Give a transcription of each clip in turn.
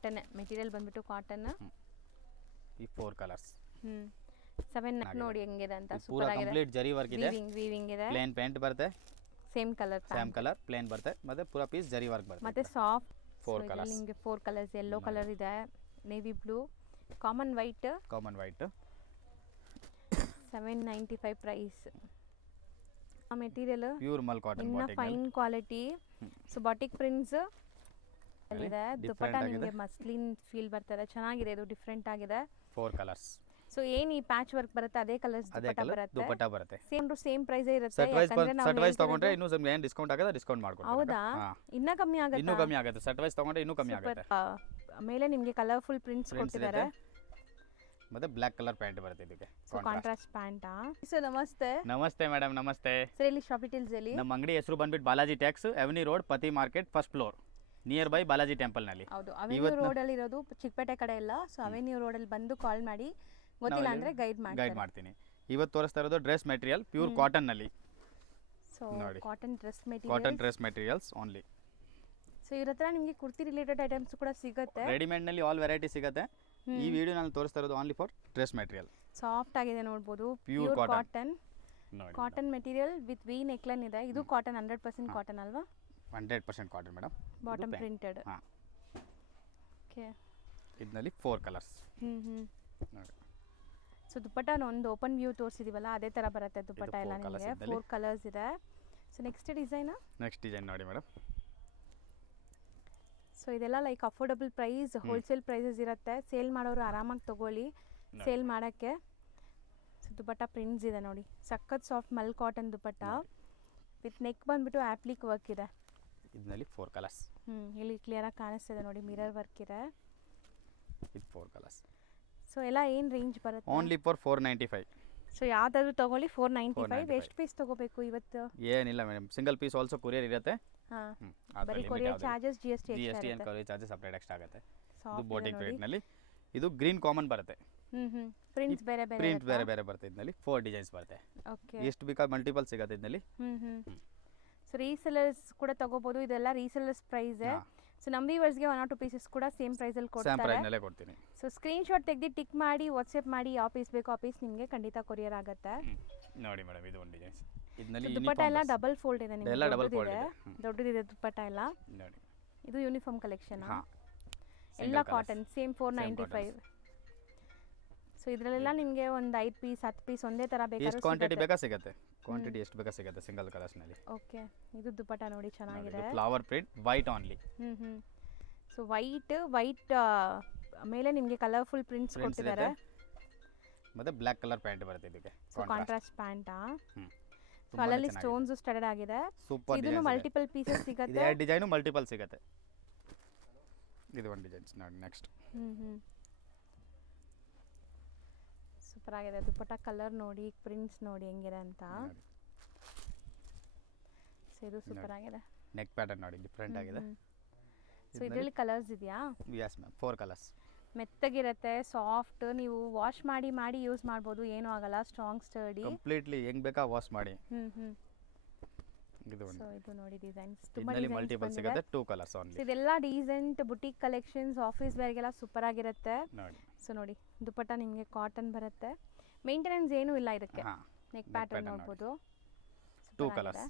Cotton material ಬಂದ್ಬಿಟ್ಟು cotton. ಈ 4 colours 7 ನೋಡಿ ಹೆಂಗಿದೆ ಅಂತ. ಪೂರಾ ಕಂಪ್ಲೀಟ್ ಜರಿ ವರ್ಕ್ ಇದೆ. ವೀವಿಂಗ್ ಇದೆ. ಪ್ಲೇನ್ ಪ್ಯಾಂಟ್ ಬರುತ್ತೆ. ಸೇಮ್ ಕಲರ್ ಪ್ಲೇನ್ ಬರುತ್ತೆ ಮತ್ತೆ ಪೂರಾ ಪೀಸ್ ಜರಿ ವರ್ಕ್ ಬರುತ್ತೆ. ಮತ್ತೆ ಸಾಫ್ಟ್ 4 ಕಲರ್ಸ್. ನಿಮಗೆ 4 ಕಲರ್ಸ್ ಯೆಲ್ಲೋ ಕಲರ್ ಇದೆ, navy blue, common white 795 price. ಆ ಮೆಟೀರಿಯಲ್ ಪ್ಯೂರ್ ಮಲ್ ಕಾಟನ್ ಇನ್ನ fine quality. So batik prints ಇದೆ. ದುಪಟ್ಟಾ ನಿಮಗೆ ಮಸ್ಲಿನ್ ಫೀಲ್ ಬರ್ತದೆ, ಚೆನ್ನಾಗಿದೆ, ಇದು ಡಿಫ್ರೆಂಟ್ ಆಗಿದೆ. 4 ಕಲರ್ಸ್. ಸೊ ಏನು ಈ ಪ್ಯಾಚ್ ವರ್ಕ್ ಬರುತ್ತೆ ಅದೇ ಕಲರ್ಸ್ ದುಪಟ್ಟಾ ಬರುತ್ತೆ. ಸೇಮ್ ಪ್ರೈಸ್ ಇರುತ್ತೆ. ಸೆಟ್ ವೈಸ್ ತಗೊಂಡ್ರೆ ಇನ್ನೂ ಸ್ವಲ್ಪ ಏನು ಡಿಸ್ಕೌಂಟ್ ಆಗುತ್ತೆ, ಡಿಸ್ಕೌಂಟ್ ಮಾಡ್ಕೊಡ್ತೀವಿ. ಹೌದಾ? ಇನ್ನ ಕಮ್ಮಿ ಆಗುತ್ತೆ. ಸೆಟ್ ವೈಸ್ ತಗೊಂಡ್ರೆ ಇನ್ನೂ ಕಮ್ಮಿ ಆಗುತ್ತೆ. ಮೇಲೆ ನಿಮಗೆ ಕಲರ್ಫುಲ್ ಪ್ರಿಂಟ್ಸ್ ಕೊಟ್ಟಿದ್ದಾರೆ. ಮತ್ತೆ ಬ್ಲಾಕ್ ಕಲರ್ ಪ್ಯಾಂಟ್ ಬರುತ್ತೆ ಇದಕ್ಕೆ. So contrast pant. ಸರ್ ನಮಸ್ತೆ ಮೇಡಮ್. ನಮಸ್ತೆ ಸರ್. ಇಲ್ಲಿ ಶಾಪ್ ಡೀಟೇಲ್ಸ್ ಹೇಳಿ. ನಮ್ಮ ಅಂಗಡಿ ಹೆಸರು ಬಂದ್ಬಿಟ್ಟು ಬಾಲಾಜಿ ಟ್ಯಾಕ್ಸ್, ಎವನಿ ರೋಡ್, ಪತಿ market, first floor, near by Balaji temple ನಲ್ಲಿ. ಹೌದು, ಅವೆನ್ಯೂ ರೋಡ್ ಅಲ್ಲಿ ಇರೋದು, ಚಿಕ್ಕಪೇಟೆ ಕಡೆ ಇಲ್ಲ. ಸೊ ಅವೆನ್ಯೂ ರೋಡ್ ಅಲ್ಲಿ ಬಂದು ಕಾಲ್ ಮಾಡಿ, ಗೊತ್ತಿಲ್ಲ ಅಂದ್ರೆ ಗೈಡ್ ಮಾಡ್ತೀನಿ. ಇವತ್ತು ತೋರಿಸ್ತಾ ಇರೋದು ಡ್ರೆಸ್ ಮೆಟೀರಿಯಲ್ ಪ್ಯೂರ್ ಕಾಟನ್ ನಲ್ಲಿ. So cotton dress materials only. So ಇವ್ರ ಹತ್ರ ನಿಮಗೆ ಕುರ್ತಿ ರಿಲೇಟೆಡ್ ಐಟಮ್ಸ್ ಕೂಡ ಸಿಗುತ್ತೆ. ರೆಡಿಮೇಡ್ ನಲ್ಲಿ ಆಲ್ ವೆರೈಟಿ ಸಿಗುತ್ತೆ. ಈ ವಿಡಿಯೋ ನಾನು ತೋರಿಸ್ತಾ ಇರೋದು only for dress material. Soft ಆಗಿದೆ ನೋಡಬಹುದು. Pure cotton material with V neckline ಇದೆ. ಇದು ಕಾಟನ್ 100% ಕಾಟನ್ ಅಲ್ವಾ? 100% cotton madam. Bottom printed. Okay. ಇದರಲ್ಲಿ 4 ಕಲರ್ಸ್. ನೋಡಿ. ಸೊ ದುಪಟ್ಟಾ ಒಂದು ಓಪನ್ ವ್ಯೂ ತೋರಿಸಿದೀವಲ್ಲ ಅದೇ ತರ ಬರುತ್ತೆ ದುಪಟ್ಟಾ ಎಲ್ಲ ನಿಮಗೆ. 4 ಕಲರ್ಸ್ ಇದೆ. ಸೊ ನೆಕ್ಸ್ಟ್ ಡಿಸೈನ್ ನೋಡಿ ಮೇಡಮ್. ಸೊ ಇದೆಲ್ಲ like affordable price, wholesale prices ಇರುತ್ತೆ. ಸೇಲ್ ಮಾಡೋರು ಆರಾಮಾಗಿ ತಗೊಳ್ಳಿ, ಸೇಲ್ ಮಾಡೋಕ್ಕೆ. ಸೊ ದುಪಟ್ಟಾ ಪ್ರಿಂಟ್ಸ್ ಇದೆ ನೋಡಿ, ಸಖತ್ soft mul cotton dupatta with neck ಬಂದ್ಬಿಟ್ಟು ಆಪ್ಲಿಕ್ ವರ್ಕ್ ಇದೆ. ಇದರಲ್ಲಿ 4 ಕಲರ್ಸ್. ಇಲ್ಲಿ ಕ್ಲಿಯರ್ ಆಗಿ ಕಾಣಿಸ್ತಿದೆ ನೋಡಿ, ಮಿರರ್ ವರ್ಕ್ ಇದೆ. ಇದು 4 ಕಲರ್ಸ್. ಸೊ ಎಲ್ಲ ಏನು ರೇಂಜ್ ಬರುತ್ತೆ? Only for 495. ಸೊ ಯಾವ್ದಾದ್ರು ತಗೊಳ್ಳಿ 495. ಎಷ್ಟು ಪೀಸ್ ತಗೋಬೇಕು ಇವತ್ತು? ಏನಿಲ್ಲ madam, single piece also courier ಇರುತ್ತೆ. ಬರೀ courier charges GST and courier charges separate extra ಆಗುತ್ತೆ. ಇದು ಬೋಟಿಕ್ ರೇಟ್ ನಲ್ಲಿ. ಇದು ಗ್ರೀನ್ ಕಾಮನ್ ಬರುತ್ತೆ. ಪ್ರಿಂಟ್ಸ್ ಬೇರೆ ಬರುತ್ತೆ. ಇದರಲ್ಲಿ 4 ಡಿಸೈನ್ಸ್ ಬರುತ್ತೆ. ಓಕೆ. ಎಷ್ಟು ಬೇಕಾ ಮಲ್ಟಿಪಲ್ ಸಿಗುತ್ತೆ ಇದರಲ್ಲಿ. ಸೊ ರೀಸೆಲ್ಲರ್ಸ್ ಕೂಡ ತಗೋಬಹುದು. ಇದೆಲ್ಲ ರೀಸೆಲ್ಲರ್ಸ್ ಪ್ರೈಸ್. ಸೊ ನಮ್ಮ ವ್ಯೂವರ್ಸ್ಗೆ 1 or 2 ಪೀಸಸ್ ಕೂಡ ಸೇಮ್ ಪ್ರೈಸಲ್ಲಿ ಕೊಡ್ತೀನಿ. ಸೊ ಸ್ಕ್ರೀನ್ ಶಾಟ್ ತೆಗೆದು ಟಿಕ್ ಮಾಡಿ ವಾಟ್ಸ್ಆಪ್ ಮಾಡಿ, ಯಾವ ಪೀಸ್ ಬೇಕೋ ಆ ಪೀಸ್ ನಿಮಗೆ ಖಂಡಿತ ಕೊರಿಯರ್ ಆಗುತ್ತೆ. ನೋಡಿ ಮೇಡಮ್, ಇದು ಒಂದು ಡಿಸೈನ್ಸ್. ಇದರಲ್ಲಿ ದುಪಟ್ಟಾ ಎಲ್ಲ ಡಬಲ್ ಫೋಲ್ಡ್ ಇದೆ ನಿಮಗೆ. ಎಲ್ಲ ಡಬಲ್ ಫೋಲ್ಡ್ ಇದೆ. ದೊಡ್ಡದಿದೆ ದುಪಟ್ಟಾ ಎಲ್ಲ. ನೋಡಿ, ಇದು ಯೂನಿಫಾರ್ಮ್ ಕಲೆಕ್ಷನ್. ಎಲ್ಲ ಕಾಟನ್ ಸೇಮ್ 495. ಸೊ ಇದರಲ್ಲೆಲ್ಲ ನಿಮಗೆ ಒಂದು 5 ಪೀಸ್ 10 ಪೀಸ್ ಒಂದೇ ತರ ಬೇಕಾದ್ರೆ ಎಷ್ಟು ಕ್ವಾಂಟಿಟಿ ಬೇಕಾ ಸಿಗುತ್ತೆ. ಕ್ವಾಂಟಿಟಿ ಎಷ್ಟು ಬೇಕಾ ಸಿಗುತ್ತೆ ಸಿಂಗಲ್ ಕಲರ್ಸ್ ನಲ್ಲಿ. ಓಕೆ. ಇದು ದುಪಟ್ಟಾ ನೋಡಿ ಚೆನ್ನಾಗಿದೆ. Flower print white only. So white ಮೇಲೆ ನಿಮಗೆ ಕಲರ್ಫುಲ್ ಪ್ರಿಂಟ್ಸ್ ಕೊಟ್ಟಿದ್ದಾರೆ. ಮತ್ತೆ ಬ್ಲಾಕ್ ಕಲರ್ ಪ್ಯಾಂಟ್ ಬರುತ್ತೆ ಇದಕ್ಕೆ. So contrast pant. ಸೊ ಅಲ್ಲಲ್ಲಿ ಸ್ಟೋನ್ಸ್ ಸ್ಟಡೆಡ್ ಆಗಿದೆ. ಇದನ್ನು ಮಲ್ಟಿಪಲ್ ಪೀಸಸ್ ಸಿಗುತ್ತೆ. ಇದೆ ಡಿಸೈನ್ ಮಲ್ಟಿಪಲ್ ಸಿಗುತ್ತೆ. ಇದು ಒಂದು ಡಿಸೈನ್ಸ್ ನೋಡಿ. ನೆಕ್ಸ್ಟ್ ಸೂಪರ್ ಆಗಿದೆ ದುಪಟ್ಟಾ. ಕಲರ್ ನೋಡಿ, ಪ್ರಿಂಟ್ಸ್ ನೋಡಿ ಹೆಂಗಿದೆ ಅಂತ. ಸೊ ಇದು ಸೂಪರ್ ಆಗಿದೆ. ನೆಕ್ ಪ್ಯಾಟರ್ನ್ ನೋಡಿ, ಡಿಫರೆಂಟ್ ಆಗಿದೆ. ಸೊ ಇದರಲ್ಲಿ ಕಲರ್ಸ್ ಇದೆಯಾ? Yes ma'am, 4 colours. ಮೆತ್ತಗಿರುತ್ತೆ, ಸಾಫ್ಟ್, ನೀವು ವಾಶ್ ಮಾಡಿ ಯೂಸ್ ಮಾಡ್ಬೋದು, ಏನೂ ಆಗಲ್ಲ, ಸ್ಟ್ರಾಂಗ್ ಸ್ಟರ್ಡಿ. ಕಂಪ್ಲೀಟ್ಲಿ ಹೆಂಗ್ ಬೇಕಾ ವಾಶ್ ಮಾಡಿ. ಸೊ ಇದು ನೋಡಿ ಡಿಸೈನ್ಸ್ ತುಂಬಾ ಮಲ್ಟಿಪಲ್ ಸಿಗುತ್ತೆ. 2 ಕಲರ್ಸ್ ಓನ್ಲಿ. ಇದೆಲ್ಲ ಡೀಸೆಂಟ್ ಬುಟಿಕ್ ಕಲೆಕ್ಷನ್ಸ್, ಆಫೀಸ್ ವೇರ್ಗೆಲ್ಲ ಸೂಪರ್ ಆಗಿರುತ್ತೆ ನೋಡಿ. ಸೊ ನೋಡಿ ದುಪಟ್ಟಾ ನಿಮಗೆ ಕಾಟನ್ ಬರುತ್ತೆ. ಮೇಂಟೆನೆನ್ಸ್ ಏನೂ ಇಲ್ಲ ಇದಕ್ಕೆ. ನೆಕ್ ಪ್ಯಾಟರ್ನ್ ನೋಡ್ಬೋದು. 2 ಕಲರ್ಸ್.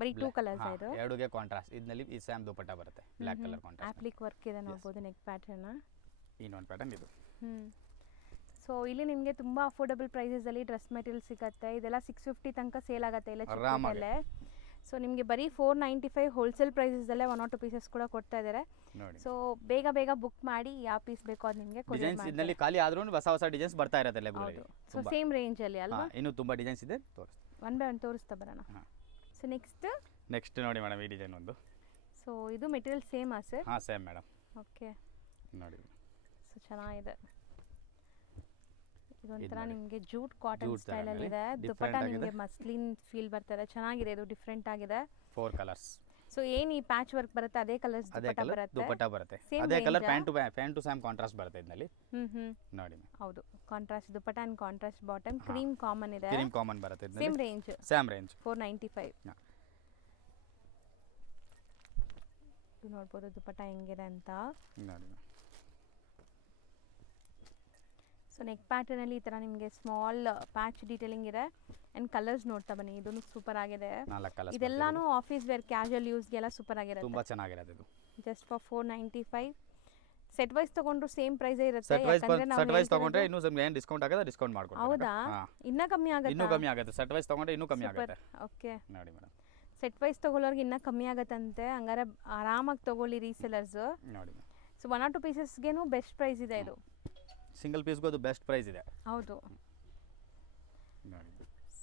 ಬರೀ 2 ಕಲರ್ಸ್ ಇದು. ಎರಡುಗೆ ಕಾಂಟ್ರಾಸ್ಟ್. ಇದರಲ್ಲಿ ಈ ಸೇಮ್ ದುಪಟ್ಟಾ ಬರುತ್ತೆ, black colour contrast. Appliqué work ಇದೆ ನೋಡ್ಬೋದು ನೆಕ್ ಪ್ಯಾಟರ್ನ್. ಇನ್ನೊಂದು ಪ್ಯಾಟರ್ನ್ ಇದು. ಸೊ ಇಲ್ಲಿ ನಿಮಗೆ ತುಂಬಾ ಅಫೋರ್ಡಬಲ್ ಪ್ರೈಸಸ್ ಅಲ್ಲಿ ಡ್ರೆಸ್ ಮೆಟೀರಿಯಲ್ ಸಿಗುತ್ತೆ. ಇದೆಲ್ಲ 650 ತನಕ ಸೇಲ್ ಆಗುತ್ತೆ ಇಲ್ಲ ಚಿಕ್ಕದಲ್ಲೇ. ಸೊ ನಿಮಗೆ ಬರೀ 495 ಹೋಲ್ಸೇಲ್ ಪ್ರೈಸಸ್ ಅಲ್ಲೇ 1 or 2 ಪೀಸಸ್ ಕೂಡ ಕೊಡ್ತಾ ಇದ್ದಾರೆ. ಸೊ ಬೇಗ ಬುಕ್ ಮಾಡಿ, ಯಾವ ಪೀಸ್ ಬೇಕೋ ಅದು ನಿಮಗೆ ಕೊರಿಯರ್ ಮಾಡ್ತಾರೆ. ಇದರಲ್ಲಿ ಖಾಲಿ ಆದ್ರೂ ಹೊಸ ಡಿಸೈನ್ಸ್ ಬರ್ತಾ ಇರುತ್ತೆ ಲೈಬ್ರರಿ. ಸೊ ಸೇಮ್ ರೇಂಜ್ ಅಲ್ಲಿ ಅಲ್ವಾ? ಇನ್ನು ತುಂಬಾ ಡಿಸೈನ್ಸ್ ಇದೆ, ತೋರಿಸ್ತೀನಿ. ಒನ್ ಬೈ ಒನ್ ತೋರಿಸ್ತಾ ಬರೋಣ. ಸೊ ನೆಕ್ಸ್ಟ್ ನೋಡಿ ಮೇಡಮ್, ಈ ಡಿಸೈನ್ ಒಂದು. ಸೊ ಇದು ಮೆಟೀರಿಯಲ್ ಸೇಮ್ ಆ ಸರ್? Same madam. ಓಕೆ. ನೋಡಿ. ಸೊ ಚೆನ್ನಾಗಿದೆ. ಇದೊಂಥರ ನಿಮಗೆ ಜೂಟ್ ಕಾಟನ್ ಸ್ಟೈಲ್ ಅಲ್ಲಿ ಇದೆ. ದುಪಟ್ಟಾ ನಿಮಗೆ ಮಸ್ಲಿನ್ ಫೀಲ್ ಬರ್ತದೆ, ಚೆನ್ನಾಗಿದೆ, ಇದು ಡಿಫರೆಂಟ್ ಆಗಿದೆ. 4 ಕಲರ್ಸ್. ಸೊ ಏನು ಈ ಪ್ಯಾಚ್ ವರ್ಕ್ ಬರುತ್ತೆ ಅದೇ ಕಲರ್ಸ್ ದುಪಟ್ಟಾ ಬರುತ್ತೆ. ಅದೇ colour pant to same contrast ಬರುತ್ತೆ ಇದರಲ್ಲಿ. ನೋಡಿ. ಹೌದು, contrast dupatta and contrast bottom. Cream common ಇದೆ. ಕ್ರೀಮ್ ಕಾಮನ್ ಬರುತ್ತೆ ಇದರಲ್ಲಿ. Same range 495. ಇದು ನೋಡಬಹುದು ದುಪಟ್ಟಾ ಹೆಂಗಿದೆ ಅಂತ. ನೋಡಿ. ಸೊ ನೆಕ್ ಪ್ಯಾಟರ್ನಲ್ಲಿ ಈ ಥರ ನಿಮಗೆ ಸ್ಮಾಲ್ ಪ್ಯಾಚ್ ಡೀಟೇಲಿಂಗ್ ಇದೆ ಆ್ಯಂಡ್ ಕಲರ್ಸ್ ನೋಡ್ತಾ ಬನ್ನಿ, ಇದೂ ಸೂಪರ್ ಆಗಿದೆ. 4 ಕಲರ್ಸ್. ಇದೆಲ್ಲಾನು ಆಫೀಸ್ ವೇರ್ ಕ್ಯಾಶುವಲ್ ಯೂಸ್ಗೆಲ್ಲ ಸೂಪರ್ ಆಗಿರುತ್ತೆ. ತುಂಬ ಚೆನ್ನಾಗಿರೋದು ಇದು. Just for 495. ಸೆಟ್ ವೈಸ್ ತಗೊಂಡ್ರು ಸೇಮ್ ಪ್ರೈಸೇ ಇರುತ್ತೆ. ಸೆಟ್ ವೈಸ್ ತಗೊಂಡ್ರೆ ಇನ್ನೂ ಸ್ವಲ್ಪ ಏನು ಡಿಸ್ಕೌಂಟ್ ಆಗುತ್ತೆ, ಡಿಸ್ಕೌಂಟ್ ಮಾಡ್ಕೊಡ್ತೀವಿ. ಹೌದಾ? ಇನ್ನೂ ಕಮ್ಮಿ ಆಗುತ್ತೆ? ಇನ್ನೂ ಕಮ್ಮಿ ಆಗುತ್ತೆ. ಸೆಟ್ ವೈಸ್ ತಗೊಂಡ್ರೆ ಇನ್ನೂ ಕಮ್ಮಿ ಆಗುತ್ತೆ. ಓಕೆ ನೋಡಿ ಮೇಡಮ್, ಸೆಟ್ ವೈಸ್ ತೊಗೊಳೋರ್ಗೆ ಇನ್ನೂ ಕಮ್ಮಿ ಆಗುತ್ತಂತೆ. ಹಂಗಾರೆ ಆರಾಮಾಗಿ ತೊಗೊಳ್ಳಿ ರೀಸೆಲರ್ಸು. ನೋಡಿ ಸೊ 1 or 2 ಪೀಸಸ್ಗೇನು ಬೆಸ್ಟ್ ಪ್ರೈಸ್ ಇದೆ ಇದು. ಸಿಂಗಲ್ ಪೀಸ್ಗೂ ಅದು ಬೆಸ್ಟ್ ಪ್ರೈಸ್ ಇದೆ. ಹೌದು. ನೋಡಿ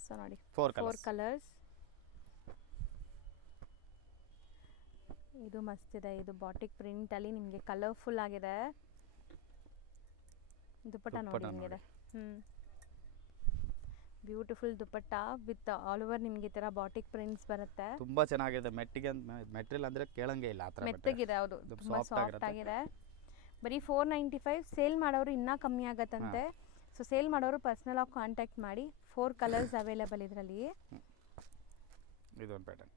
ಸೊ ನೋಡಿ 4 ಕಲರ್ಸ್. ಇದು ಮಸ್ತ್ ಇದೆ. ಇದು ಬಾಟಿಕ್ ಪ್ರಿಂಟಲ್ಲಿ ನಿಮಗೆ ಕಲರ್ಫುಲ್ ಆಗಿದೆ. ದುಪ್ಪಟ್ಟ ನೋಡಿ ನಿಮಗೆ. Beautiful dupatta with all over ನಿಮಗೆ ಈ ಥರ ಬಾಟಿಕ್ ಪ್ರಿಂಟ್ಸ್ ಬರುತ್ತೆ. ತುಂಬ ಚೆನ್ನಾಗಿದೆ. ಮೆಟೀರಿಯಲ್ ಅಂದರೆ ಕೇಳಂಗೆ ಇಲ್ಲ, ಆ ಥರ ಮೆತ್ತಗಿದೆ. ಹೌದು, ತುಂಬ ಸಾಫ್ಟ್ ಆಗಿದೆ. ಬರೀ 495. ಸೇಲ್ ಮಾಡೋರು ಇನ್ನೂ ಕಮ್ಮಿ ಆಗತ್ತಂತೆ. ಸೊ ಸೇಲ್ ಮಾಡೋರು ಪರ್ಸ್ನಲ್ ಆಗಿ ಕಾಂಟ್ಯಾಕ್ಟ್ ಮಾಡಿ. 4 ಕಲರ್ಸ್ ಅವೈಲೇಬಲ್ ಇದರಲ್ಲಿ. ಇದೊಂದು ಪ್ಯಾಟರ್ನ್.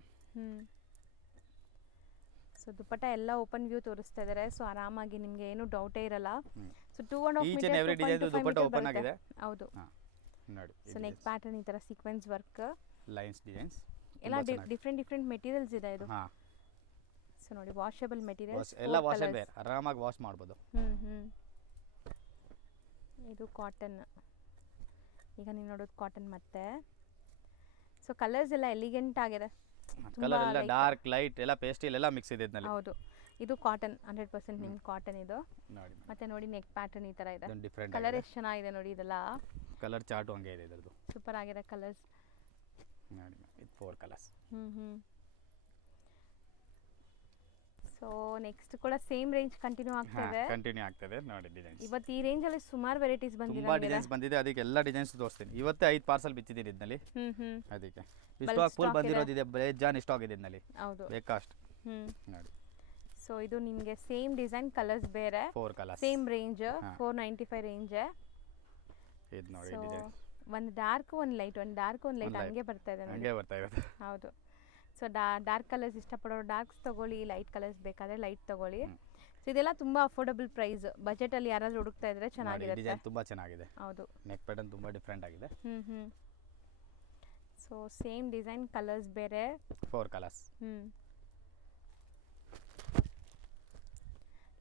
ಸೊ ದುಪ್ಪಟ್ಟ ಎಲ್ಲ ಓಪನ್ ವ್ಯೂ ತೋರಿಸ್ತಾ ಇದ್ದಾರೆ. ಸೊ ಆರಾಮಾಗಿ ನಿಮಗೆ ಏನು ಡೌಟೇ ಇರಲ್ಲ. So 2.5 each and every design dupatta open ಆಗಿದೆ. ಹೌದು. ನೋಡಿ ಸೊ ನೆಕ್ ಪ್ಯಾಟರ್ನ್ ಈ ಥರ ಸೀಕ್ವೆನ್ಸ್ ವರ್ಕ್, ಲೈನ್ಸ್ ಡಿಸೈನ್ಸ್ ಎಲ್ಲ ಡಿಫ್ರೆಂಟ್ ಮೆಟೀರಿಯಲ್ಸ್ ಇದೆ ಇದು. ಹಾಂ. ಸೊ ನೋಡಿ ವಾಷಬಲ್ ಮೆಟೀರಿಯಲ್ಸ್ ಎಲ್ಲ ವಾಶ್ ಅಂಡ್ ವೇರ್, ಆರಾಮಾಗಿ ವಾಶ್ ಮಾಡ್ಬೋದು. ಇದು ಕಾಟನ್. ಈಗ ನೀವು ನೋಡೋದು ಕಾಟನ್ ಮತ್ತೆ. ಸೊ ಕಲರ್ಸ್ ಎಲ್ಲ ಎಲಿಗೆಂಟ್ ಆಗಿದೆ. ಕಲರ್ ಎಲ್ಲ ಡಾರ್ಕ್ ಲೈಟ್ ಎಲ್ಲ ಪೇಸ್ಟಲ್ ಎಲ್ಲ ಮಿಕ್ಸ್ ಇದೆ ಇದರಲ್ಲಿ. ಹೌದು, ಇದು ಕಾಟನ್ 100% ನಿಮ್ಗೆ ಕಾಟನ್ ಇದು. ನೋಡಿ ಮತ್ತೆ ನೋಡಿ ನೆಕ್ ಪ್ಯಾಟರ್ನ್ ಈ ಥರ ಇದೆ. ಡಿಫ್ರೆಂಟ್ ಕಲರ್ ಎಷ್ಟು ಚೆನ್ನಾಗಿದೆ ನೋಡಿ. ಇದೆಲ್ಲ ಕಲರ್ ಚಾರ್ಟ್ ಹಂಗೆ ಇದೆ ಇದರದು. ಸೂಪರ್ ಆಗಿದೆ ಕಲರ್ಸ್. ನೋಡಿ ಇದು 4 ಕಲರ್ಸ್. ಸೊ ನೆಕ್ಸ್ಟ್ ಕೂಡ ಸೇಮ್ ರೇಂಜ್ ಕಂಟಿನ್ಯೂ ಆಗ್ತಿದೆ. ಕಂಟಿನ್ಯೂ ಆಗ್ತದೆ. ನೋಡಿ ಡಿಸೈನ್ಸ್ ಇವತ್ತು ಈ ರೇಂಜ್ ಅಲ್ಲಿ ಸುಮಾರು ವೆರೈಟೀಸ್ ಬಂದಿದೆ. ತುಂಬಾ ಡಿಸೈನ್ಸ್ ಬಂದಿದೆ. ಅದಕ್ಕೆ ಎಲ್ಲ ಡಿಸೈನ್ಸ್ ತೋರಿಸ್ತೀನಿ. ಇವತ್ತೇ 5 ಪಾರ್ಸಲ್ ಬಿಚ್ಚಿದ್ದೀನಿ ಇದರಲ್ಲಿ. ಅದಕ್ಕೆ ಸ್ಟಾಕ್ ಫುಲ್ ಬಂದಿರೋದಿದೆ. ಬೇಜಾನ್ ಸ್ಟಾಕ್ ಇದೆ ಇದರಲ್ಲಿ. ಹೌದು, ಬೇಕಷ್ಟು. ನೋಡಿ. ಸೊ ಇದು ನಿಮಗೆ ಸೇಮ್ ಡಿಸೈನ್, ಕಲರ್ಸ್ ಬೇರೆ. 4 ಕಲರ್ಸ್. Same range 495 range. ಇದು ನೋಡಿ ಡಿಸೈನ್. ಒಂದು ಡಾರ್ಕ್ ಒಂದು ಲೈಟ್, ಒಂದು ಡಾರ್ಕ್ ಒಂದು ಲೈಟ್ ಹಂಗೆ ಬರ್ತಾ ಇದೆ ನೋಡಿ. ಹಂಗೆ ಬರ್ತಾ ಇರೋದು. ಹೌದು. ಸೊ ಡಾರ್ಕ್ ಕಲರ್ಸ್ ಇಷ್ಟಪಡೋರು ಡಾರ್ಕ್ಸ್ ತಗೊಳ್ಳಿ, ಲೈಟ್ ಕಲರ್ಸ್ ಬೇಕಾದ್ರೆ ಲೈಟ್ ತಗೊಳ್ಳಿ. ಸೊ ಇದೆಲ್ಲ ತುಂಬಾ ಅಫೋರ್ಡಬಲ್ ಪ್ರೈಸ್. ಬಜೆಟ್ ಅಲ್ಲಿ ಯಾರಾದ್ರೂ ಹುಡುಕ್ತಾ ಇದ್ರೆ ಚೆನ್ನಾಗಿದೆ. ಡಿಸೈನ್ ತುಂಬಾ ಚೆನ್ನಾಗಿದೆ. ಹೌದು, ನೆಕ್ ಪ್ಯಾಟರ್ನ್ ತುಂಬಾ ಡಿಫರೆಂಟ್ ಆಗಿದೆ. ಸೊ ಸೇಮ್ ಡಿಸೈನ್, ಕಲರ್ಸ್ ಬೇರೆ. 4 ಕಲರ್ಸ್.